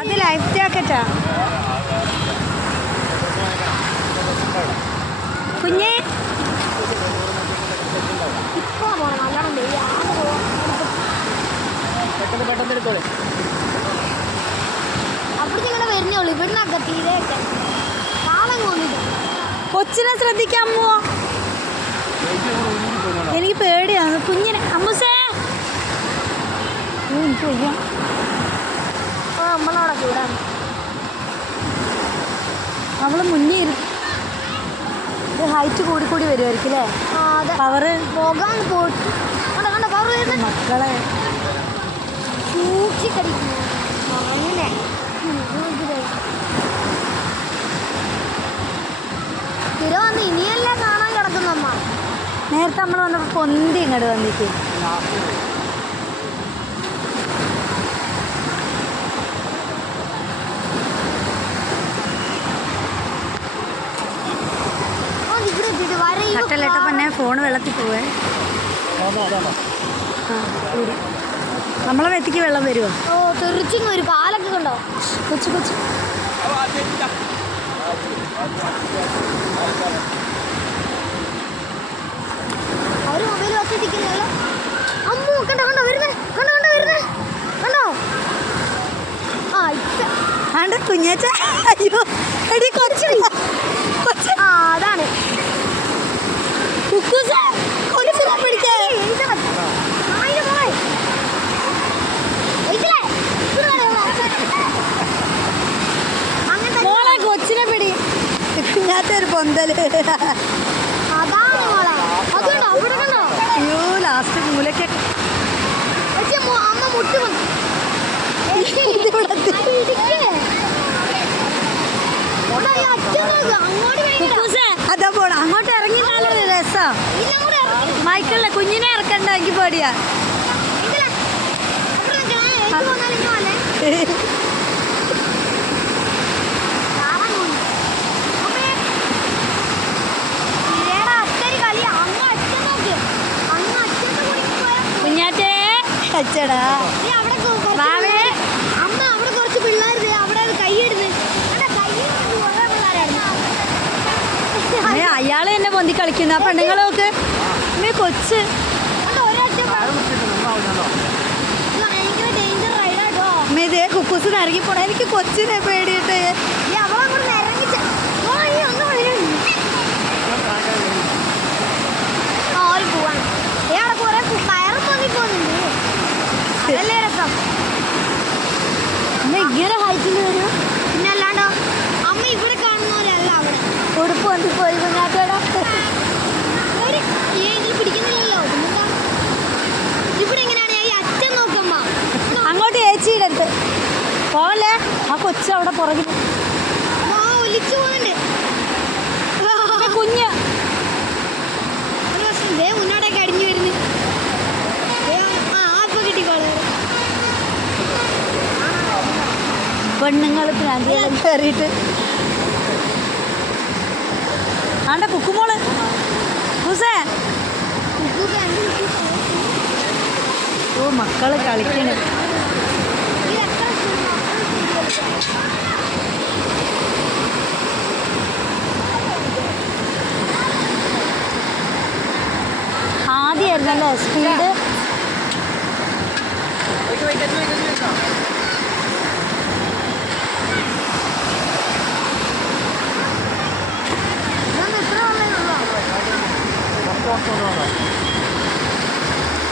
അത് ലൈഫ് ജാക്കറ്റാ കുഞ്ഞേ. കൊച്ചിനെ ശ്രദ്ധിക്കാമോ? എനിക്ക് പേടിയാണ് കുഞ്ഞിനെ. അമ്മൂസേ എനിക്ക് വയ്യ. അവള് മുന്നേ ഹൈറ്റ് കൂടിക്കൂടി വരുമായിരിക്കും അല്ലേ? പവറ് പോകാൻ മക്കളെ വന്ന് ഇനിയല്ലേ കാണാൻ കിടക്കുന്നമ്മ. നേരത്തെ നമ്മൾ വന്നപ്പോൾ പൊന്തി ഇങ്ങോട്ട് വന്നിട്ട് കട്ടലിട്ടപ്പോൾ തന്നെ ഫോൺ വെള്ളത്തിൽ പോവേ. നമ്മളെ വെത്തിക്ക് വെള്ളം വരുമോ? ഓ തെറിച്ചിങ് ഒരു കാലൊക്കെ കണ്ടോ കൊച്ചു കൊച്ചു. അവര് മൊബൈൽ വെച്ചിരിക്കുന്നല്ലോ. അമ്മോ കണ്ടോ കണ്ടോ വരുന്നേ, കണ്ടോ കണ്ടോ വരുന്നേ, കണ്ടോ? ആ ആണ്ട് കുഞ്ഞേച്ച. അയ്യോ എടി കൊച്ചു. ആ അതാണ് മോളെ കൊച്ചിനെ പിടി. കുഞ്ഞാത്ത ഒരു പൊന്തല്. അയ്യോ ലാസ്റ്റ് മൂലക്ക് അമ്മ മുട്ട് വന്നു. അതാ പോണ അങ്ങോട്ട് ഇറങ്ങിയാലോ രസം. മൈക്കിളിലെ കുഞ്ഞിനെ ഇറക്കണ്ട, എനിക്ക് പേടിയാ. കുഞ്ഞാറ്റേ അച്ചടാ അമ്മ അവിടെ കുറച്ച് പിള്ളേർ അവിടെ കൈയിടുന്നു. അയാള് തന്നെ പൊന്തി കളിക്കുന്ന ആ പെണ്ണുങ്ങളൊക്കെ കൊച്ച്. ഇതേ കുക്കൂസിന് ഇറങ്ങി പോണ. എനിക്ക് കൊച്ചിനെ പേടിയിട്ട് ഇങ്ങനെ ഹൈറ്റിൽ വരും. പിന്നെ അല്ലാണ്ടോ അമ്മ ഇവിടെ കാണുന്ന പോലെ അല്ല അവിടെ ഉടുപ്പ് വന്നി പോയി കുഞ്ഞാറ്റേടാ. പിടിക്കുന്നില്ലല്ലോ. ഇവിടെ എങ്ങനെയാണ് ഈ അച്ഛൻ നോക്കമ്മ അങ്ങോട്ട് ചേച്ചിയുടെ അടുത്ത് പോലെ. ആ കൊച്ചു അവിടെ പുറകിൽ ഒലിച്ചു പോകുന്നുണ്ട്. കുഞ്ഞ് മുന്നോട്ടേക്ക് അടിഞ്ഞു വരുന്നു. അപ്പൊ കിട്ടിക്കോളൂ. പെണ്ണുങ്ങൾ പ്രാന്തിയെല്ലാം കയറിയിട്ട് ആണ്ട കുക്കുമോള് ഹുസേ. ഓ മക്കള് കളിക്കണ. ആദ്യമായിരുന്നല്ലേ സ്പീഡ്.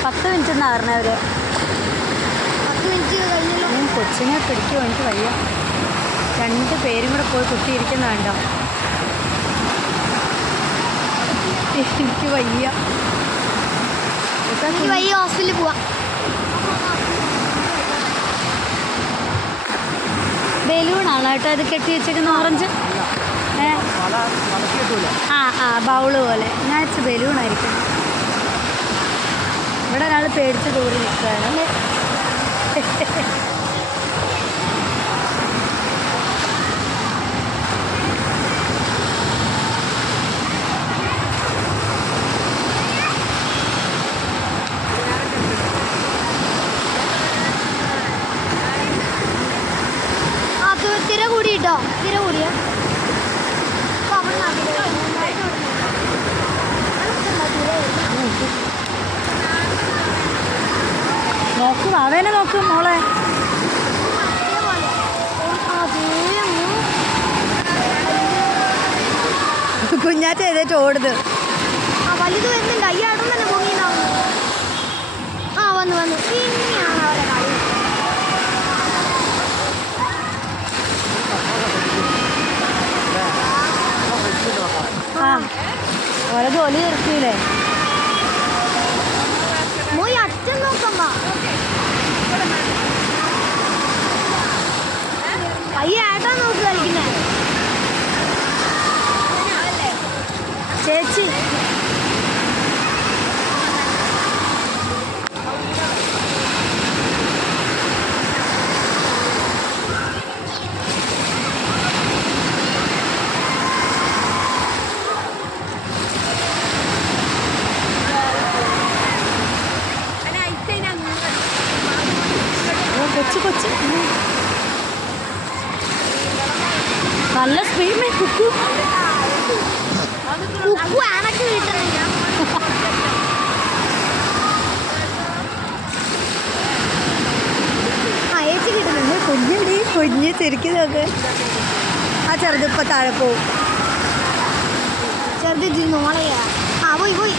പത്ത് മിനിറ്റ് എന്നാ പറഞ്ഞവര്. 10 മിനിറ്റ് കഴിഞ്ഞല്ലോ. കൊച്ചിനെ പിടിക്കുമോ എനിക്ക് വയ്യ. 2 പേരും കൂടെ പോയി കുത്തിയിരിക്കുന്ന കണ്ടോ? എനിക്ക് വയ്യ. ഹോസ്പിറ്റലിൽ പോവാം. ബലൂണാണോ കേട്ടോ അത് കെട്ടി വെച്ചേക്കുന്ന ഓറഞ്ച്? ആ ബൗള് പോലെ. ഞാൻ വെച്ച് ബലൂണായിരിക്കും. ഇവിടെ ഒരാൾ പേടിച്ച് ദൂരെ നിൽക്കുകയാണ്. തിര കൂടിട്ടോ, തിര കൂടിയ നോക്കും അവനെ നോക്കും മോളെ. കുഞ്ഞാറ്റ എഴുതേറ്റ് ഓടുത്. ആ വലുത് വരുന്നുണ്ട്. അയ്യാടും തന്നെ പൊങ്ങിണ്ടാവുന്നു. ആ വന്നു വന്നു. പിന്നെയാണ് അവരെ കളി. ആ ഓരോ ജോലി തീർക്കൂലേ. മോയി അച്ഛൻ നോക്കമ്മ. അയ്യ ഏട്ടാ നോക്ക് കളിക്കുന്നേ. ചേച്ചി കൊച്ചു കൊച്ചു നല്ല സ്പീഡ് കുക്കു. ഉപ്പു അണക്ക് കിട്ടുന്നില്ല. ആ ഏച്ചി കിട്ടുന്നുണ്ട്. കുഞ്ഞിടി കുഞ്ഞ് തിരിക്കി നോക്ക്. ആ ചെറുതിപ്പോ താഴെ പോവും. ചെറുത് നോളയാ. ആ പോയി പോയി.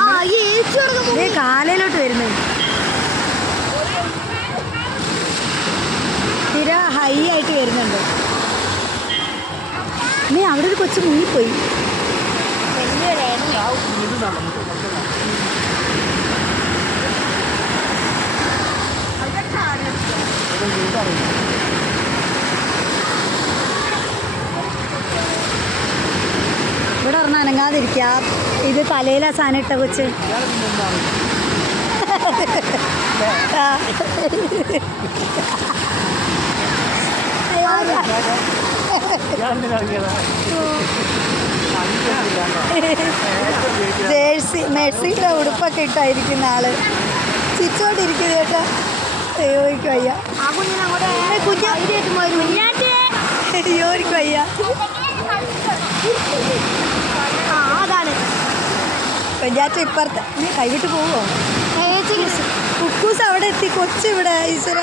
ആ ഏച്ചി കൊടുക്കും. കാലയിലോട്ട് വരുന്നു. തിര ഹൈ ആയിട്ട് വരുന്നുണ്ട്. നീ അവിടെ ഒരു കൊച്ചു മുങ്ങിപ്പോയി. ഇവിടെ പറഞ്ഞ അനങ്ങാതിരിക്കുക. ഇത് തലയിലാ സാധനം ഇട്ട കൊച്ച്. ജേഴ്സി മെഴ്സിയുടെ ഉടുപ്പൊക്കെ ഇട്ടായിരിക്കുന്ന ആള് ചിരിച്ചോണ്ടിരിക്കുന്നത് കേട്ടോ. അയ്യോയ്ക്ക് വയ്യ. അയ്യോയ്ക്ക് വയ്യ. അതാണ് കുഞ്ഞാറ്റ ഇപ്പുറത്ത്. നീ കൈവിട്ട് പോവോ? കുക്കൂസ് അവിടെ എത്തി. കൊച്ചിവിടെ ഈശ്വര.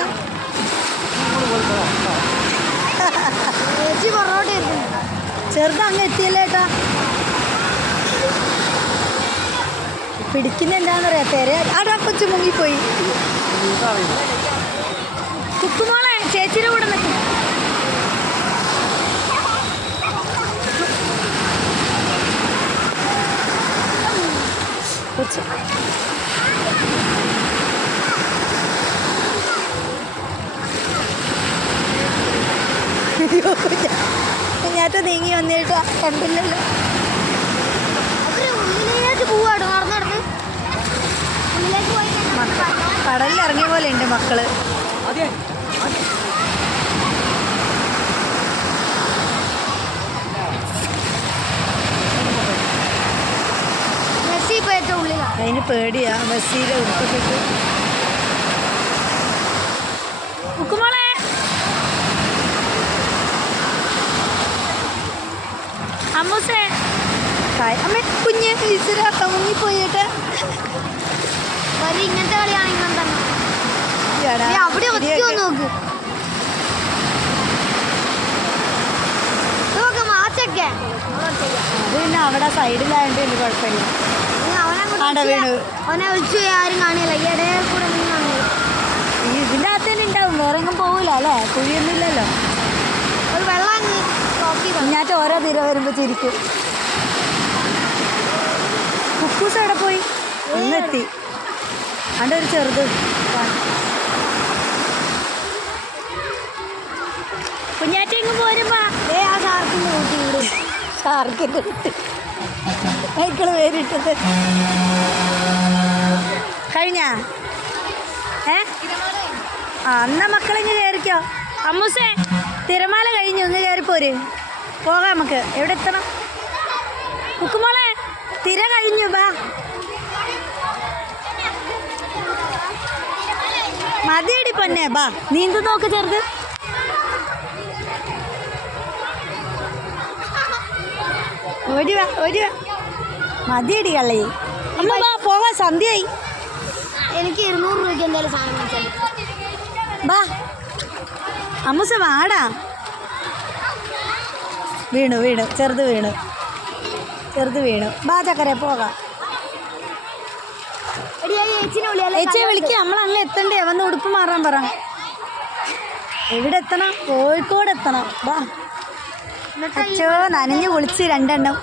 ചെറുത് അങ്ങ് എത്തിയല്ലേ ഏട്ടാ. പിടിക്കുന്ന എന്താണെന്ന് പറയാ. തെര അടാ കൊച്ചു മുങ്ങിപ്പോയി. കുക്കുമോളെ ചേച്ചിയുടെ കൂടെ നിൽക്കും. കൊച്ചു കുഞ്ഞാറ്റ നീങ്ങി വന്നിട്ടാ കണ്ടില്ലല്ലോ. ഉള്ളിലേക്ക് പോവാട്ടോ നടന്ന്. ഉള്ളിലേക്ക് പോയി കടലിൽ ഇറങ്ങിയ പോലെ ഉണ്ട് മക്കള്. മെസ്സി ഇപ്പൊ ഏറ്റവും ഉള്ളിലാണ്. അതിന് പേടിയാ മെസ്സിയുടെ ഉടുപ്പൊക്കെ. ഉക്കുമോളെ അമ്മൂസേ അമ്മ കുഞ്ഞ് ഈശ്വര മുങ്ങിപ്പോയിട്ട്. ഇങ്ങനത്തെ കളിയാണ് ഇങ്ങനെ തന്നെ. അവിടെ ഒറ്റ നോക്ക് നോക്ക് മാച്ചൊക്കെ. അത് പിന്നെ അവിടെ സൈഡിലായതുകൊണ്ട് എനിക്ക് കുഴപ്പമില്ല. അവനെ വിളിച്ചു ആരും കാണില്ല. ഈ ഇടയിൽ കൂടെ ഇതിൻ്റെ അകത്ത് തന്നെ ഉണ്ടാവും. വേറെ എങ്ങും പോകില്ല അല്ലേ. കുഴിയൊന്നും ഇല്ലല്ലോ. ഒരു വെള്ളം കുഞ്ഞാറ്റ ഓരോ തിര വരുമ്പോൾ ചിരിക്കും. കുക്കൂസ് എവിടെ പോയി? ഒന്നെത്തി. അവിടെ ഒരു ചെറുത്. കുഞ്ഞാറ്റ ഇങ്ങ് പോരുമ്പോ ആ ഷാർക്കിൻ്റെ കൂട്ടി വിടും. ഷാർക്കിൻ്റെ മൈക്കിള് പേരിട്ടത് കഴിഞ്ഞാ എന്നാ മക്കളിങ്ങ് കയറിക്കോ. അമ്മൂസേ തിരമാല കഴിഞ്ഞു. ഒന്ന് കയറിപ്പോര്. പോകാം നമുക്ക്. എവിടെ എത്തണം? കുക്കുമോളെ തിര കഴിഞ്ഞു. ബാ മതിയടി പൊന്നെ ബാ നീന്തു നോക്ക് ചെറുത്. ഒരു മതിയടി കള്ളി. അമ്മ വാ പോവാ സന്ധ്യയായി. എനിക്ക് 200 രൂപയ്ക്ക് എന്തായാലും സാധനം വാങ്ങിച്ചാൽ ബാ അമ്മൂസ വാടാ. വീണു ചെറുത് വീണു. ബാ ചക്കരെ പോകാം. ചേച്ചിയെ വിളിക്കുക. നമ്മളങ്ങനെ എത്തണ്ടേ? വന്ന് ഉടുപ്പ് മാറാൻ പറ. എവിടെ എത്തണം? കോഴിക്കോട് എത്തണം. വാ അച്ചോ നനഞ്ഞ് കുളിച്ച് 2 എണ്ണം.